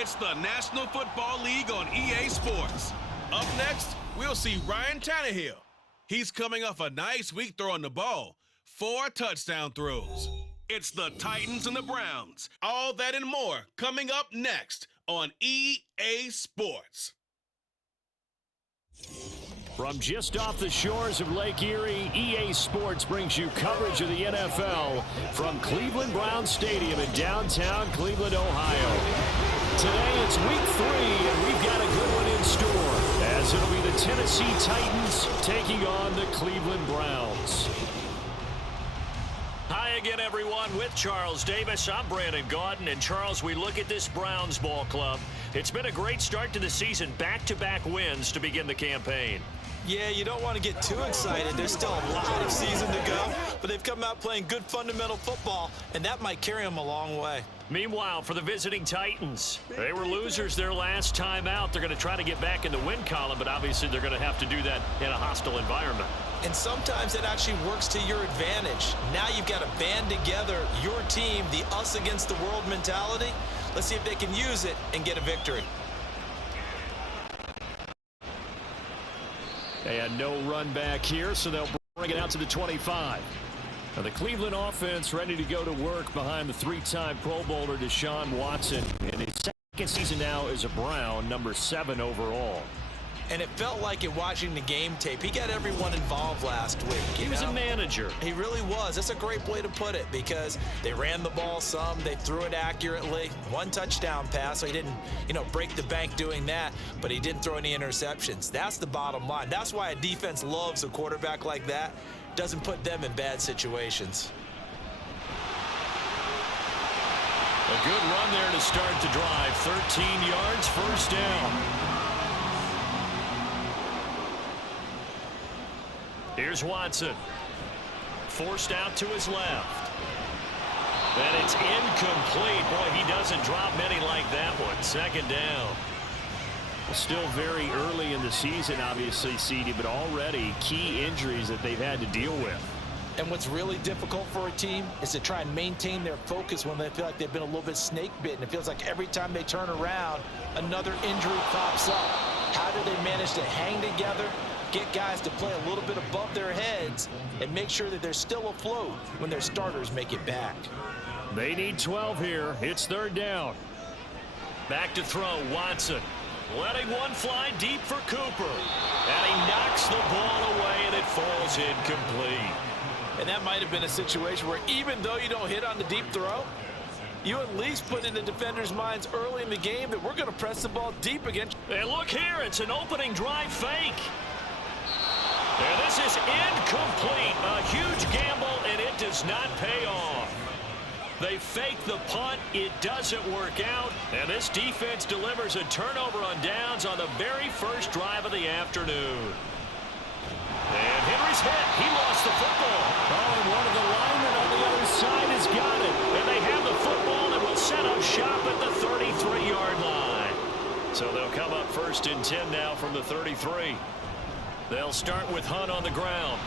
It's the National Football League on EA Sports. Up next, we'll see Ryan Tannehill. He's coming off a nice week throwing the ball. 4 touchdown throws. It's the Titans and the Browns. All that and more coming up next on EA Sports. From just off the shores of Lake Erie, EA Sports brings you coverage of the NFL from Cleveland Browns Stadium in downtown Cleveland, Ohio. Today it's week 3, and we've got a good one in store, as it'll be the Tennessee Titans taking on the Cleveland Browns. Hi again, everyone, with Charles Davis. I'm Brandon Gaudin, and Charles, we look at this Browns ball club. It's been a great start to the season, back-to-back wins to begin the campaign. Yeah, you don't want to get too excited. There's still a lot of season to go, but they've come out playing good fundamental football, and that might carry them a long way. Meanwhile, for the visiting Titans, they were losers their last time out. They're going to try to get back in the win column, but obviously they're going to have to do that in a hostile environment. And sometimes it actually works to your advantage. Now you've got to band together your team, the us against the world mentality. Let's see if they can use it and get a victory. They had no run back here, so they'll bring it out to the 25. Now the Cleveland offense ready to go to work behind the 3-time Pro Bowler Deshaun Watson in his second season now as a Brown, number 7 overall. And it felt like in watching the game tape, he got everyone involved last week. He was a manager. He really was. That's a great way to put it, because they ran the ball some, they threw it accurately. 1 touchdown pass, so he didn't, break the bank doing that, but he didn't throw any interceptions. That's the bottom line. That's why a defense loves a quarterback like that. Doesn't put them in bad situations. A good run there to start the drive. 13 yards, first down. Here's Watson. Forced out to his left. And it's incomplete. Boy, he doesn't drop many like that one. Second down. Still very early in the season, obviously, CD, but already key injuries that they've had to deal with. And what's really difficult for a team is to try and maintain their focus when they feel like they've been a little bit snake bitten. It feels like every time they turn around, another injury pops up. How do they manage to hang together, get guys to play a little bit above their heads, and make sure that they're still afloat when their starters make it back? They need 12 here. It's third down. Back to throw, Watson. Letting one fly deep for Cooper. And he knocks the ball away, and it falls incomplete. And that might have been a situation where even though you don't hit on the deep throw, you at least put in the defenders' minds early in the game that we're going to press the ball deep against. And look here, it's an opening drive fake. And this is incomplete. A huge gamble, and it does not pay off. They fake the punt. It doesn't work out. And this defense delivers a turnover on downs on the very first drive of the afternoon. And Henry's hit. He lost the football. Oh, and one of the linemen on the other side has got it. And they have the football and will set up shop at the 33-yard line. So they'll come up first and 10 now from the 33. They'll start with Hunt on the ground.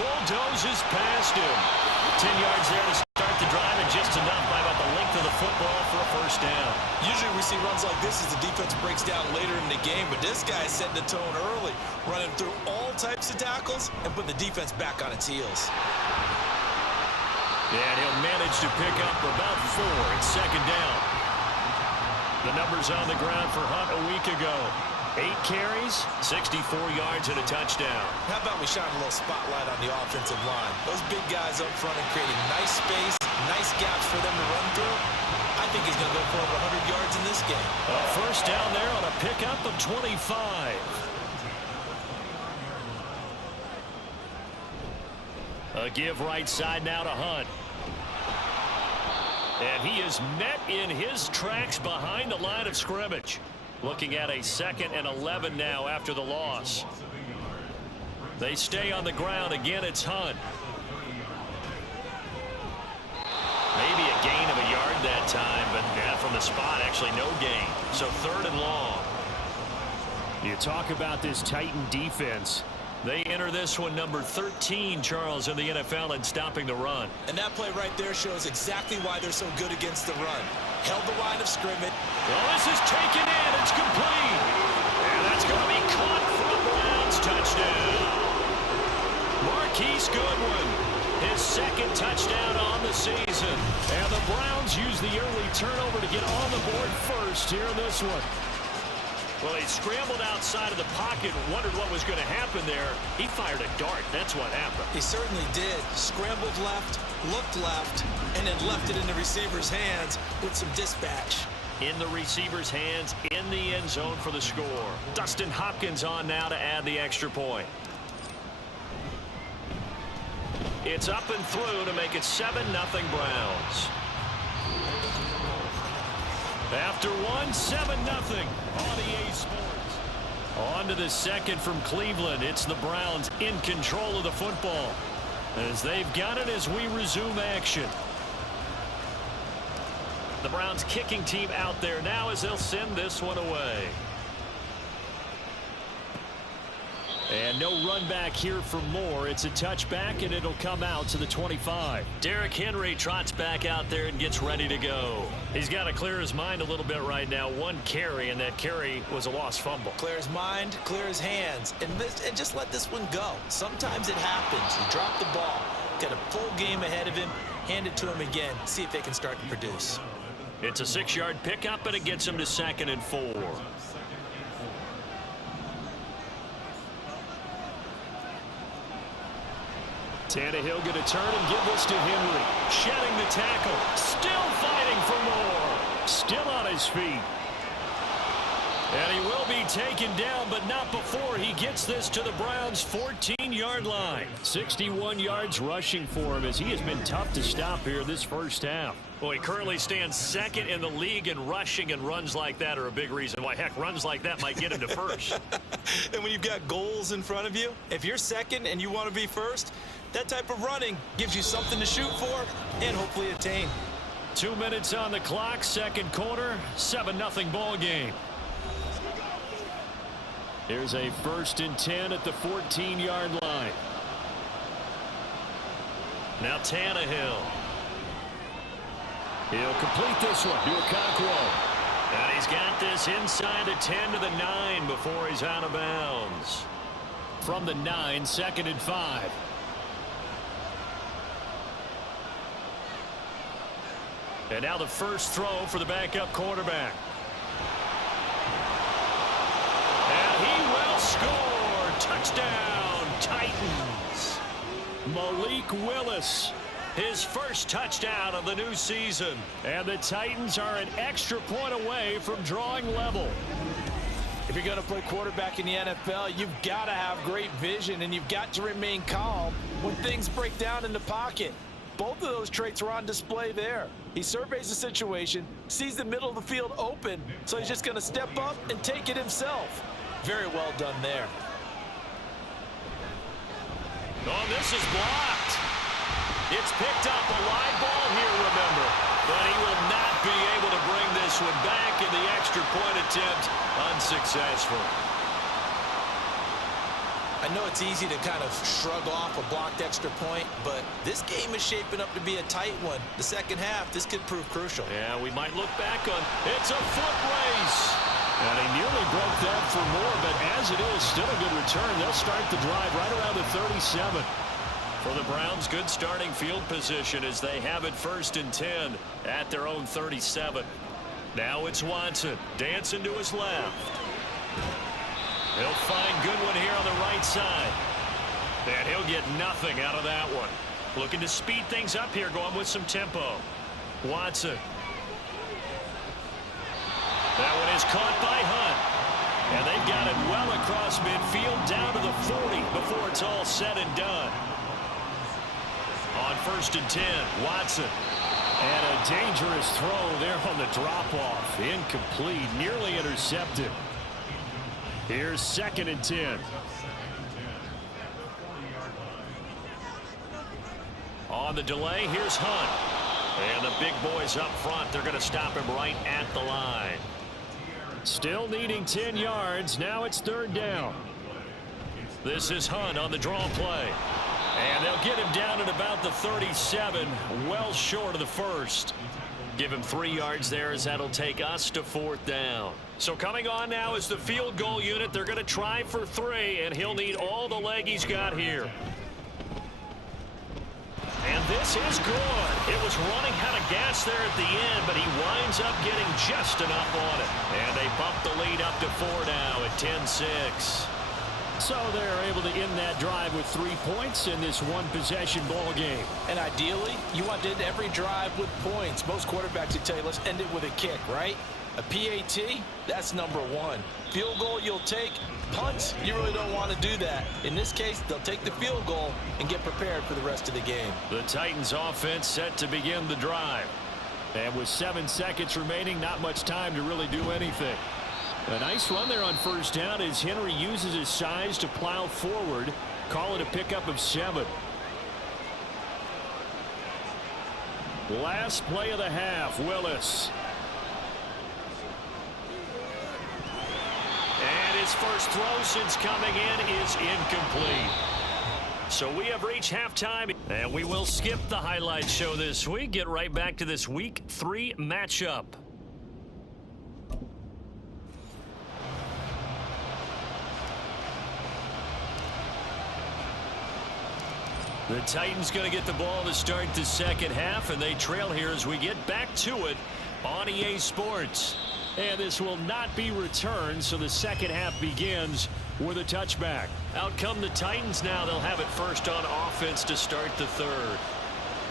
Bulldozes past him. 10 yards there to start the drive, and just enough by about the length of the football for a first down. Usually we see runs like this as the defense breaks down later in the game, but this guy is setting the tone early, running through all types of tackles and putting the defense back on its heels. And he'll manage to pick up about 4. It's second down. The numbers on the ground for Hunt a week ago. 8 carries, 64 yards, and a touchdown. How about we shine a little spotlight on the offensive line? Those big guys up front are creating nice space, nice gaps for them to run through. I think he's going to go for over 100 yards in this game. A first down there on a pickup of 25. A give right side now to Hunt. And he is met in his tracks behind the line of scrimmage. Looking at a 2nd and 11 now after the loss. They stay on the ground. Again, it's Hunt. Maybe a gain of a yard that time, but from the spot, actually no gain. So 3rd and long. You talk about this Titan defense. They enter this one number 13, Charles, in the NFL in stopping the run. And that play right there shows exactly why they're so good against the run. held the line of scrimmage. Well, this is taken in. It's complete. And that's going to be caught for the Browns. Touchdown. Marquise Goodwin, his second touchdown on the season. And the Browns use the early turnover to get on the board first here in this one. Well, he scrambled outside of the pocket and wondered what was going to happen there. He fired a dart. That's what happened. He certainly did. Scrambled left, looked left, and then left it in the receiver's hands with some dispatch. In the receiver's hands, in the end zone for the score. Dustin Hopkins on now to add the extra point. It's up and through to make it 7-0 Browns. After one, 7-0 on EA Sports. On to the second from Cleveland. It's the Browns in control of the football as they've got it as we resume action. The Browns kicking team out there now as they'll send this one away. And no run back here for Moore. It's a touchback, and it'll come out to the 25. Derrick Henry trots back out there and gets ready to go. He's got to clear his mind a little bit right now. One carry, and that carry was a lost fumble. Clear his mind, clear his hands, and just let this one go. Sometimes it happens. You drop the ball, got a full game ahead of him, hand it to him again, see if they can start to produce. It's a 6-yard pickup, and it gets him to 2nd and 4. Tannehill going to turn and give this to Henry. Shedding the tackle. Still fighting for more. Still on his feet. And he will be taken down, but not before he gets this to the Browns' 14-yard line. 61 yards rushing for him as he has been tough to stop here this first half. Well, he currently stands 2nd in the league in rushing, and runs like that are a big reason why. Heck, runs like that might get him to first. And when you've got goals in front of you, if you're second and you want to be first, that type of running gives you something to shoot for and hopefully attain. 2 minutes on the clock, second quarter, 7-0 ball game. Here's a 1st and 10 at the 14-yard line. Now Tannehill. He'll complete this one to Okonkwo. And he's got this inside the 10 to the 9 before he's out of bounds. From the 9, 2nd and 5. And now the first throw for the backup quarterback. And he will score. Touchdown, Titans. Malik Willis, his first touchdown of the new season. And the Titans are an extra point away from drawing level. If you're going to play quarterback in the NFL, you've got to have great vision, and you've got to remain calm when things break down in the pocket. Both of those traits were on display there. He surveys the situation, sees the middle of the field open, so he's just going to step up and take it himself. Very well done there. Oh, this is blocked. It's picked up, a live ball here, remember. But he will not be able to bring this one back, in the extra point attempt unsuccessful. I know it's easy to kind of shrug off a blocked extra point, but this game is shaping up to be a tight one. The second half, this could prove crucial. Yeah, we might look back on, it's a foot race. And he nearly broke that for more, but as it is, still a good return. They'll start the drive right around the 37. For the Browns, good starting field position as they have it 1st and 10 at their own 37. Now it's Watson, dancing to his left. He'll find Goodwin here on the right side. And he'll get nothing out of that one. Looking to speed things up here, going with some tempo. Watson. That one is caught by Hunt. And they've got it well across midfield, down to the 40 before it's all said and done. On 1st and 10, Watson. And a dangerous throw there on the drop-off. Incomplete, nearly intercepted. Here's 2nd and 10. On the delay, here's Hunt. And the big boys up front, they're going to stop him right at the line. Still needing 10 yards. Now it's 3rd down. This is Hunt on the draw play. And they'll get him down at about the 37, well short of the first. Give him 3 yards there as that'll take us to 4th down. So coming on now is the field goal unit. They're going to try for 3, and he'll need all the leg he's got here. And this is good. It was running out of gas there at the end, but he winds up getting just enough on it. And they bump the lead up to 4 now at 10-6. So they're able to end that drive with 3 points in this one-possession ball game. And ideally, you want to end every drive with points. Most quarterbacks would tell you, let's end it with a kick, right? A PAT, that's number 1. Field goal you'll take. Punts, you really don't want to do that. In this case, they'll take the field goal and get prepared for the rest of the game. The Titans offense set to begin the drive. And with 7 seconds remaining, not much time to really do anything. A nice run there on 1st down as Henry uses his size to plow forward. Call it a pickup of 7. Last play of the half, Willis. And his first throw since coming in is incomplete. So we have reached halftime, and we will skip the highlight show this week. Get right back to this Week 3 matchup. The Titans going to get the ball to start the second half, and they trail here as we get back to it on EA Sports. And this will not be returned, so the second half begins with a touchback. Out come the Titans now. They'll have it first on offense to start the third.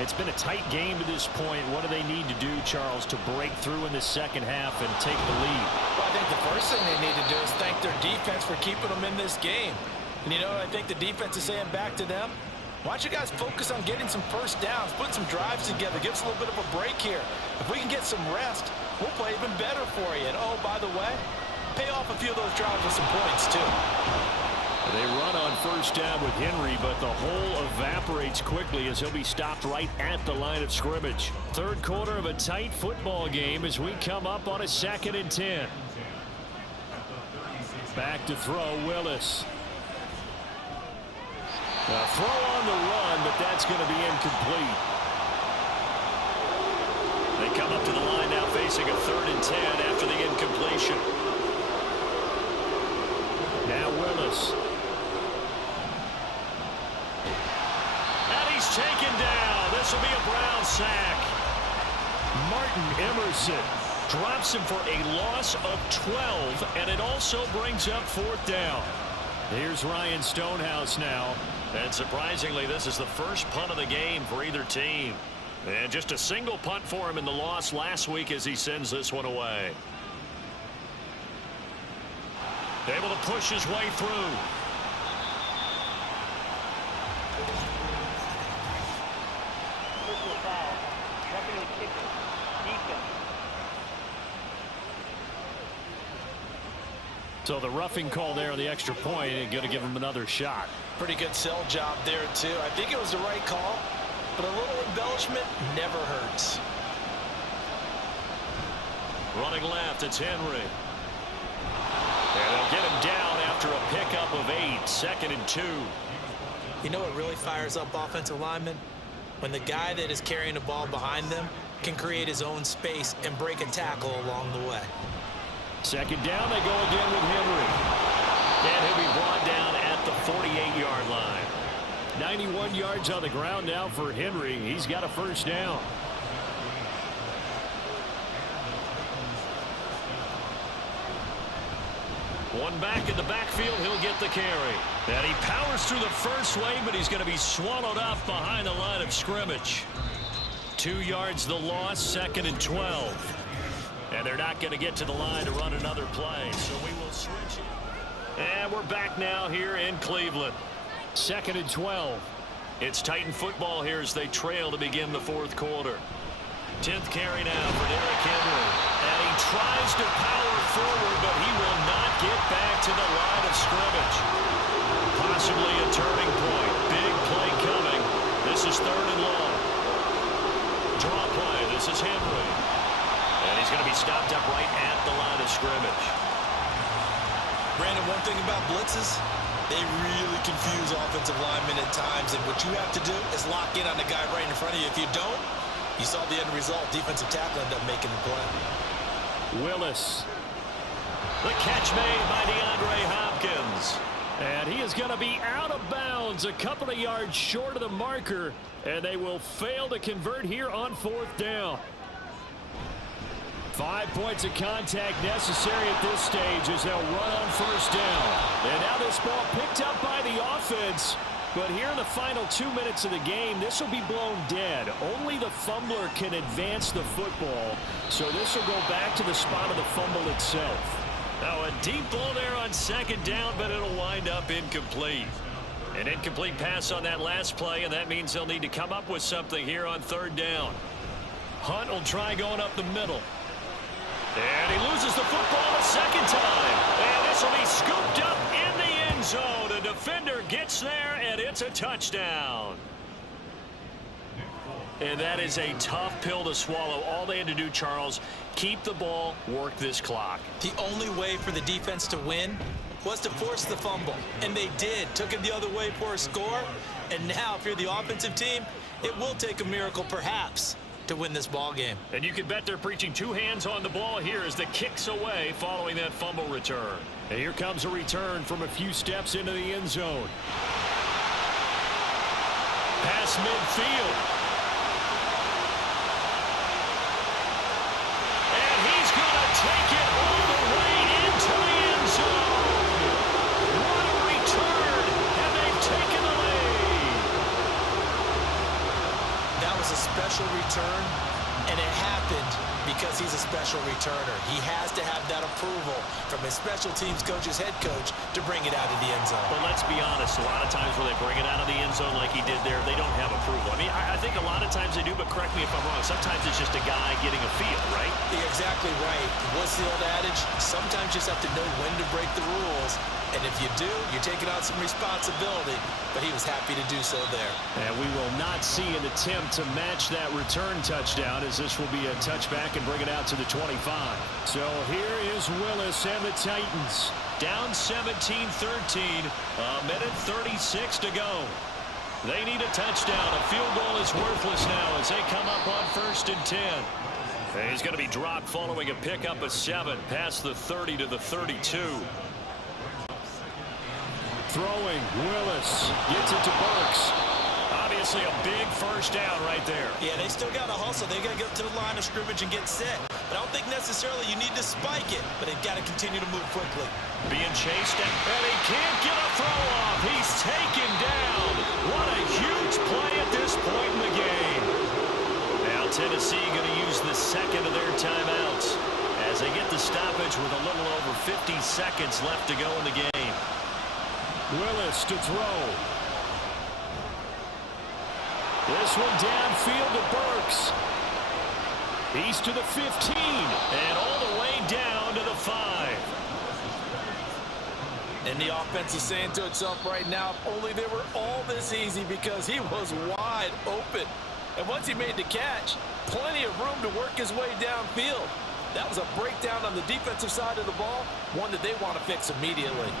It's been a tight game to this point. What do they need to do, Charles, to break through in the second half and take the lead? Well, I think the first thing they need to do is thank their defense for keeping them in this game. And you know, I think the defense is saying back to them, why don't you guys focus on getting some first downs, put some drives together, give us a little bit of a break here. If we can get some rest, we'll play even better for you. And, oh, by the way, pay off a few of those drives with some points, too. They run on 1st down with Henry, but the hole evaporates quickly as he'll be stopped right at the line of scrimmage. 3rd quarter of a tight football game as we come up on a 2nd and 10. Back to throw, Willis. A throw on the run, but that's going to be incomplete. They come up to the line now facing a 3rd and 10 after the incompletion. Now Willis. And he's taken down. This will be a Brown sack. Martin Emerson Drops him for a loss of 12, and it also brings up 4th down. Here's Ryan Stonehouse now. And surprisingly, this is the first punt of the game for either team. And just a single punt for him in the loss last week as he sends this one away. Able to push his way through. So the roughing call there on the extra point and going to give him another shot. Pretty good sell job there, too. I think it was the right call, but a little embellishment never hurts. Running left, it's Henry. And they'll get him down after a pickup of 8, 2nd and 2. You know what really fires up offensive linemen? When the guy that is carrying the ball behind them can create his own space and break a tackle along the way. 2nd down, they go again with Henry. And he'll be brought down at the 48-yard line. 91 yards on the ground now for Henry. He's got a 1st down. One back in the backfield, he'll get the carry. And he powers through the first wave, but he's going to be swallowed up behind the line of scrimmage. 2 yards the loss, 2nd and 12. And they're not going to get to the line to run another play, so we will switch it. And we're back now here in Cleveland. 2nd and 12. It's Titan football here as they trail to begin the 4th quarter. 10th carry now for Derrick Henry. And he tries to power forward, but he will not get back to the line of scrimmage. Possibly a turning point. Big play coming. This is 3rd and long. Draw play. This is Henry. And he's going to be stopped up right at the line of scrimmage. Brandon, one thing about blitzes, they really confuse offensive linemen at times, and what you have to do is lock in on the guy right in front of you. If you don't, You saw the end result. Defensive tackle ended up making the play. Willis. The catch made by DeAndre Hopkins. And he is going to be out of bounds a couple of yards short of the marker, and they will fail to convert here on 4th down. 5 points of contact necessary at this stage as they'll run on 1st down. And now this ball picked up by the offense. But here in the final 2 minutes of the game, this will be blown dead. Only the fumbler can advance the football. So this will go back to the spot of the fumble itself. Now a deep ball there on 2nd down, but it'll wind up incomplete. An incomplete pass on that last play, and that means they'll need to come up with something here on 3rd down. Hunt will try going up the middle. And he loses the football a 2nd time. And this will be scooped up in the end zone. A defender gets there, and it's a touchdown. And that is a tough pill to swallow. All they had to do, Charles, keep the ball, work this clock. The only way for the defense to win was to force the fumble. And they did. Took it the other way for a score. And now, if you're the offensive team, it will take a miracle, perhaps, to win this ball game. And you can bet they're preaching 2 hands on the ball here as the kick's away following that fumble return. And here comes a return from a few steps into the end zone. Pass midfield. And he's going to take it all the way into the end zone. What a return, and they've taken the lead. That was a special return, and it happened because he's a special returner. He has to have that approval from his special teams coach's head coach to bring it out of the end zone. But let's be honest, a lot of times when they bring it out of the end zone like he did there, they don't have approval. I mean, I think a lot of times they do, but correct me if I'm wrong. Sometimes it's just a guy getting a feel, right? You're exactly right. What's the old adage? Sometimes you just have to know when to break the rules. And if you do, you're taking on some responsibility. But he was happy to do so there. And we will not see an attempt to match that return touchdown, as this will be a touchback and bring it out to the 25. So here is Willis and the Titans. Down 17-13, a minute 36 to go. They need a touchdown. A field goal is worthless now as they come up on 1st and 10. And he's going to be dropped following a pickup of 7 past the 30 to the 32. Throwing, Willis gets it to Burks. Obviously a big 1st down right there. Yeah, they still got to hustle. They got to get to the line of scrimmage and get set. But I don't think necessarily you need to spike it, but they've got to continue to move quickly. Being chased, and he can't get a throw off. He's taken down. What a huge play at this point in the game. Now Tennessee going to use the 2nd of their timeouts as they get the stoppage with a little over 50 seconds left to go in the game. Willis to throw. This one downfield to Burks. He's to the 15. And all the way down to the 5. And the offense is saying to itself right now, if only they were all this easy, because he was wide open. And once he made the catch, plenty of room to work his way downfield. That was a breakdown on the defensive side of the ball, one that they want to fix immediately.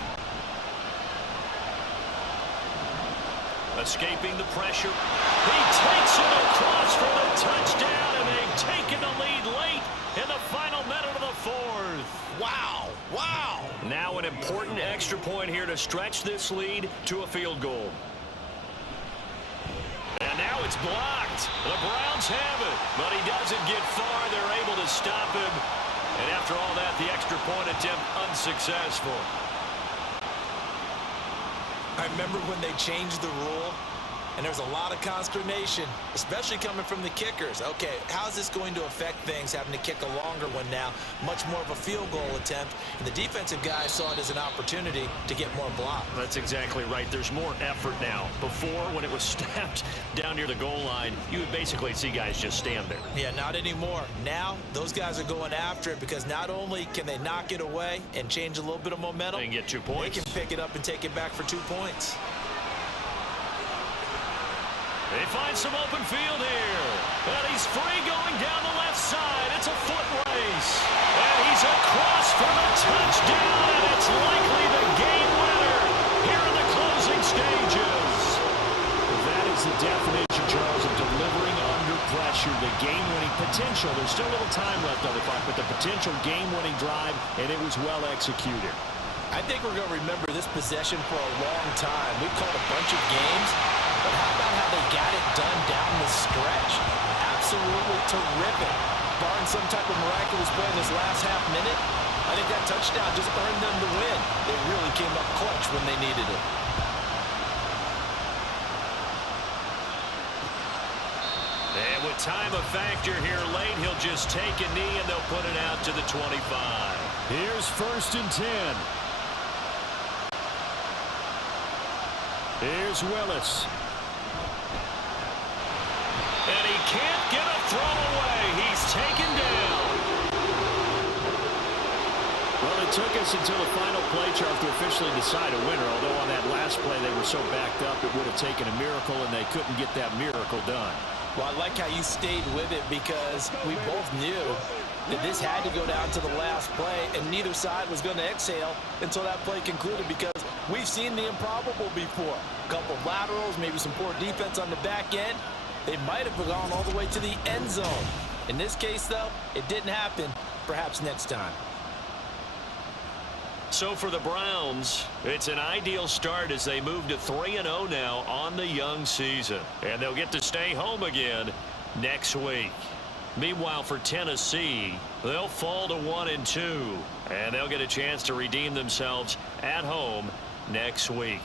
Escaping the pressure. He takes it across for the touchdown, and they've taken the lead late in the final minute of the 4th. Wow, wow. Now an important extra point here to stretch this lead to a field goal. And now it's blocked. The Browns have it, but he doesn't get far. They're able to stop him. And after all that, the extra point attempt unsuccessful. I remember when they changed the rule, and there was a lot of consternation, especially coming from the kickers. Okay, how's this going to affect things, having to kick a longer one now, much more of a field goal attempt, and the defensive guys saw it as an opportunity to get more block. That's exactly right. There's more effort now. Before, when it was snapped down near the goal line, you would basically see guys just stand there. Yeah, not anymore. Now, those guys are going after it, because not only can they knock it away and change a little bit of momentum, and get 2 points. They can pick it up and take it back for 2 points. They find some open field here. And he's free going down the left side. It's a foot race. And he's across for the touchdown. And it's likely the game winner here in the closing stages. That is the definition, Charles, of delivering under pressure, the game-winning potential. There's still a little time left on the clock, but the potential game-winning drive, and it was well executed. I think we're going to remember this possession for a long time. We've called a bunch of games, but how about how they got it done down the stretch? Absolutely terrific. Barring some type of miraculous play in this last half minute, I think that touchdown just earned them the win. They really came up clutch when they needed it. And with time a factor here late, he'll just take a knee and they'll put it out to the 25. Here's 1st and 10. Here's Willis. And he can't get a throw away. He's taken down. Well, it took us until the final play chart to officially decide a winner, although on that last play they were so backed up it would have taken a miracle, and they couldn't get that miracle done. Well, I like how you stayed with it because we both knew that this had to go down to the last play, and neither side was going to exhale until that play concluded because we've seen the improbable before. A couple of laterals, maybe some poor defense on the back end. They might have gone all the way to the end zone. In this case, though, it didn't happen. Perhaps next time. So for the Browns, it's an ideal start as they move to 3-0 now on the young season. And they'll get to stay home again next week. Meanwhile, for Tennessee, they'll fall to 1-2. And they'll get a chance to redeem themselves at home next week.